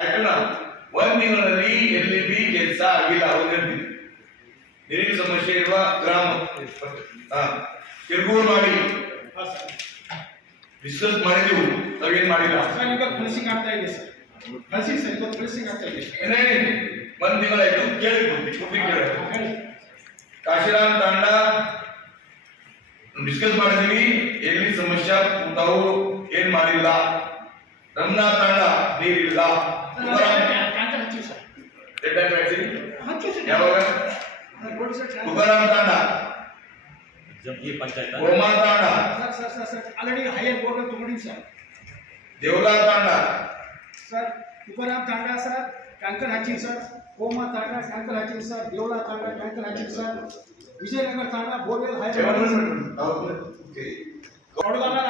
ಆಯ್ತಲ್ಲ, ಒಂದ್ ತಿಂಗಳಲ್ಲಿ ಎಲ್ಲಿ ಬಿ ಕೆಲಸ ಆಗಿಲ್ಲ. ಅವ್ರಿಗೆ ನೀರಿನ ಸಮಸ್ಯೆ ಇರುವ ಗ್ರಾಮ ತಿರುಗೂರು ಮಾಡಿ ಡಿಸ್ಕಸ್ ಮಾಡಿದೆವು. ತಾವೇನ್ ಮಾಡಿಲ್ಲ. ಫಿನಿಶಿಂಗ್ ಆಗ್ತಾ ಇದೆ ಸರ್. ಫಿನಿಶಿಂಗ್ ಆಗ್ತಾ ಇದೆ. ಒಂದ್ ತಿಂಗಳಾಯ್ತು. ಕೇಳಿ ಕಾಶಿರಾಮ್ ತಾಂಡ ಡಿಸ್ಕಸ್ ಮಾಡಿದೀವಿ. ಎಲ್ಲಿ ಸಮಸ್ಯೆ ತಾವು ಏನ್ ಮಾಡಿಲ್ಲ. ರಮನಾಥ್ ತಾಂಡ ನೀರಿಲ್ಲ. ಯಾವಾಗ Tukaram Tanda Goma Tanda already hire board ತಗೊಂಡಿನಿ sir. Devala Tanda sir, Tukaram Tanda sir tanker ಹಚ್ಚಿನಿ ಸರ್. ಗೋಮಾ ತಾಂಡ ಟ್ಯಾಂಕರ್ ಹಚ್ಚಿನಿ ಸರ್. ದೇವಲಾ ತಾಂಡ ಟ್ಯಾಂಕರ್ ಹಚ್ಚಿನಿ sir. Vijayanagara Tanda borewell hire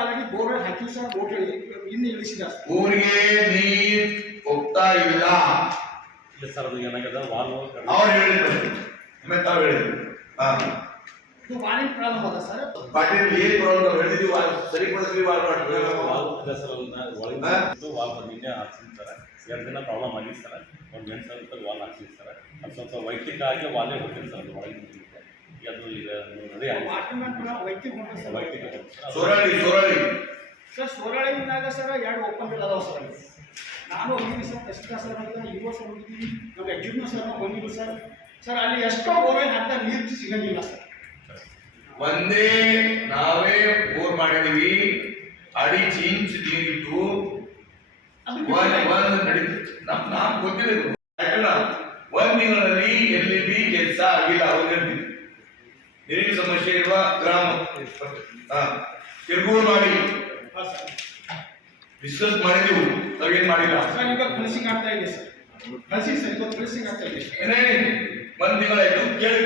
already borewell ಹಾಕಿವಿ ಸರ್. ಬೋರ್ವೆಲ್ ಇನ್ನು ಇಳಿಸಿದ ಊರಿಗೆ ನೀರ್ ಹೋಗ್ತಾ ಇಲ್ಲ ಸರ್. ಅದು ಏನಾಗಿದೆ ವಾಲ್ವ್ ಅವ್ರು ಹೇಳಿದ್ರು. ತಾವು ಹೇಳಿದ್ರು. ಇದು ವಾಲಿನ ಪ್ರಾಬ್ಲಮ್ ಅದ ಸರ್. ಪಾಟೀಲ್ ಏನ್ ಪ್ರಾಬ್ಲಮ್ ಹೇಳಿದ್ವಿ. ಸರಿಪಡಿಸ್ಲಿ ವಾಲ್ವ್ ಇದೆ ಸರ್. ಒಳಗಿನ ವಾಲ್ವ್ ನಿನ್ನೆ ಹಾಕ್ಸಿನಿ ಸರ್. 2 ದಿನ ಪ್ರಾಬ್ಲಮ್ ಆಗಿತ್ತು ಸರ್. ಒಂದು 8 ಸಾವಿರ ರೂಪಾಯಿ ವಾಲ್ ಹಾಕ್ಸಿನಿ ಸರ್. ಅದು ಸ್ವಲ್ಪ ವೈಯಕ್ತಿಕ ಆಗಿ ವಾಲೇ ಹೊಟ್ಟಿದೆ ಸರ್. ಅದು ಒಳಗಿನ ಅದು ಈಗ ಅದೇ ವೈಯಕ್ತಿಕ ಸೋರಳಿ ಸರ್. ಸೋರಳಿನಾಗ ಸರ್ 2 ಓಪನ್ ಅದಾವ ಸರ್. ನಾನು ಹೋಗಿದ್ದೀನಿ ಸರ್. ಟೆಸ್ಟ್ ಕ್ಲಾಸ್ ಯುವ ಸರ್ ಹೋಗಿದ್ದೀನಿ. ನಮ್ಮ ಎಕ್ಸಿಕ್ಯೂಟಿವ್ ಸರ್ ಬಂದಿದ್ದು ಸರ್. ಸರ್ ಅಲ್ಲಿ ಎಷ್ಟೋ ಬೋರ್ವೆಲ್ ಹಾಕ್ತಾ ನೀರು ಸಿಗಂಗಿಲ್ಲ ಸರ್. ಒಂದೇ ನಾವೇ ಬೋರ್ ಮಾಡಿದೀವಿ. 2.5 ಇಂಚ್ ನೀರಿಟ್ಟು ನಮ್ ಗೊತ್ತಿದೆ. ಒಂದ್ ತಿಂಗಳಲ್ಲಿ ಎಲ್ಲಿ ಬಿ ಕೆಲಸ ಆಗಿಲ್ಲ. ಅವ್ರಿಗೆ ನೀರಿನ ಸಮಸ್ಯೆ ಇರುವ ಗ್ರಾಮ ತಿರುಗೂರು ಮಾಡಿ ಡಿಸ್ಕಸ್ ಮಾಡಿದೆವು. ತಾವೇನ್ ಮಾಡಿಲ್ಲ. ಫಿನಿಶಿಂಗ್ ಆಗ್ತಾ ಇದೆ ಸರ್. ಫಿನಿಶಿಂಗ್ ಆಗ್ತಾ ಇದೆ. ಒಂದ್ ತಿಂಗಳಾಯ್ತು. ಕೇಳಿ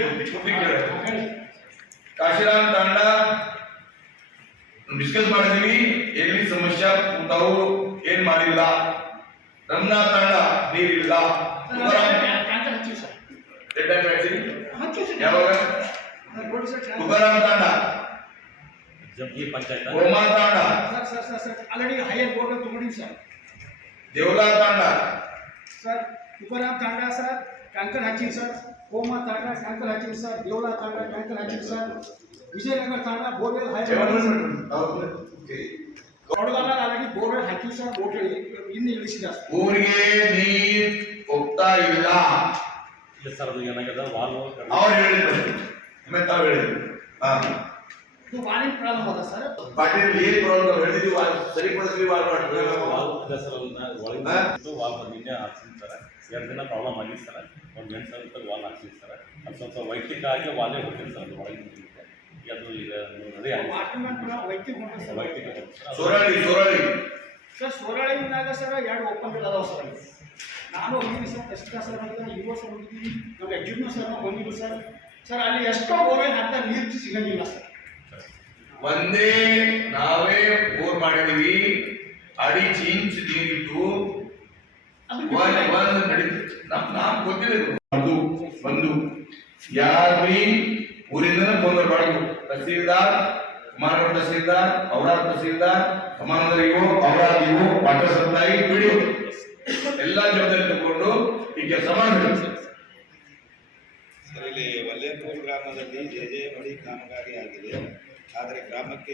ಕಾಶಿರಾಮ್ ತಾಂಡ ಡಿಸ್ಕಸ್ ಮಾಡಿದೀವಿ. ಎಲ್ಲಿ ಸಮಸ್ಯೆ ತಾವು ಏನ್ ಮಾಡಿಲ್ಲ. ರಮನಾಥ್ ತಾಂಡ ನೀರಿಲ್ಲ. ಟ್ಯಾಂಕರ್ ಹಚ್ಚಿವಿ ಸರ್. ಯಾವಾಗ Tukaram Tanda Goma Tanda already hire board ತಗೊಂಡಿನಿ sir. Devala Tanda sir, Tukaram Tanda sir tanker ಹಚ್ಚಿನಿ ಸರ್. ಗೋಮಾ ತಾಂಡ ಟ್ಯಾಂಕರ್ ಹಚ್ಚಿನಿ ಸರ್. ದೇವಲಾ ತಾಂಡ ಟ್ಯಾಂಕರ್ ಹಚ್ಚಿನಿ sir. Vijayanagara Tanda borewell hire already borewell ಹಾಕಿವಿ ಸರ್. ಬೋರ್ವೆಲ್ ಇನ್ನು ಇಳಿಸಿದ ಊರಿಗೆ ನೀರ್ ಹೋಗ್ತಾ ಇಲ್ಲ ಸರ್. ಅದು ಏನಾಗಿದೆ ವಾಲ್ವ್ ಅವ್ರು ಹೇಳಿದ್ರು. ತಾವು ಹೇಳಿದ್ರು. ಇದು ವಾಲಿನ ಪ್ರಾಬ್ಲಮ್ ಅದ ಸರ್. ಪಾಟೀಲ್ ಏನ್ ಪ್ರಾಬ್ಲಮ್ ಹೇಳಿದ್ವಿ. ಸರಿಪಡಿಸ್ಲಿ ವಾಲ್ವ್ ಇದೆ ಸರ್. ಒಳಗಿನ ವಾಲ್ವ್ ನಿನ್ನೆ ಹಾಕ್ಸಿನಿ ಸರ್. 2 ದಿನ ಪ್ರಾಬ್ಲಮ್ ಆಗಿತ್ತು ಸರ್. ಒಂದು 8 ಸಾವಿರ ರೂಪಾಯಿ ವಾಲ್ ಹಾಕ್ಸಿನಿ ಸರ್. ಅದು ಸ್ವಲ್ಪ ವೈಯಕ್ತಿಕ ಆಗಿ ವಾಲೇ ಹೊಟ್ಟಿದೆ ಸರ್. ಅದು ಒಳಗಿನ ಅದು ಈಗ ಅದೇ ವೈಯಕ್ತಿಕ ಸೋರಳಿ ಸರ್. ಸೋರಳಿನಾಗ ಸರ್ 2 ಓಪನ್ ಅದಾವ ಸರ್. ನಾನು ಹೋಗಿದ್ದೀನಿ ಸರ್. ಟೆಸ್ಟ್ ಕ್ಲಾಸ್ ಯುವ ಸರ್ ಹೋಗಿದ್ದೀನಿ. ನಮ್ಮ ಎಕ್ಸಿಕ್ಯೂಟಿವ್ ಸರ್ ಬಂದಿದ್ದು ಸರ್. ಸರ್ ಅಲ್ಲಿ ಎಷ್ಟೋ ಬೋರ್ವೆಲ್ ಹಾಕ್ತಾ ನೀರು ಸಿಗಂಗಿಲ್ಲ ಸರ್. ಒಂದೇ ನಾವೇ ಬೋರ್ ಮಾಡಿದೀವಿ. 2.5 ಇಂಚ್ ನೀರಿಟ್ಟು ನಮ್ ಗೊತ್ತಿದೆ. ಅದು ಬಂದು ಯಾರೀ ಊರಿಂದ ಫೋನ್ ಮಾಡಬೇಕು. ತಹಸೀಲ್ದಾರ್, ಕುಮಾರಗೌಡ ತಹಸೀಲ್ದಾರ್, ಔರಾದ್ ತಹಸೀಲ್ದಾರ್, ಸಮಾನದರಿಗೂ ಔರಾದಿಗೂ ವಾಟರ್ ಸಪ್ಲೈ ಬಿಡಿ ಎಲ್ಲಾ ಜವಾಬ್ದಾರಿ ತಗೊಂಡು ಈ ಕೆಲಸ ಮಾಡಬೇಕು. ಸರ್, ಇಲ್ಲಿ ವಲ್ಲೇಪುರ ಗ್ರಾಮದಲ್ಲಿ ಜೆ ಮಡಿ ಕಾಮಗಾರಿ ಆಗಿದೆ. ಆದರೆ ಗ್ರಾಮಕ್ಕೆ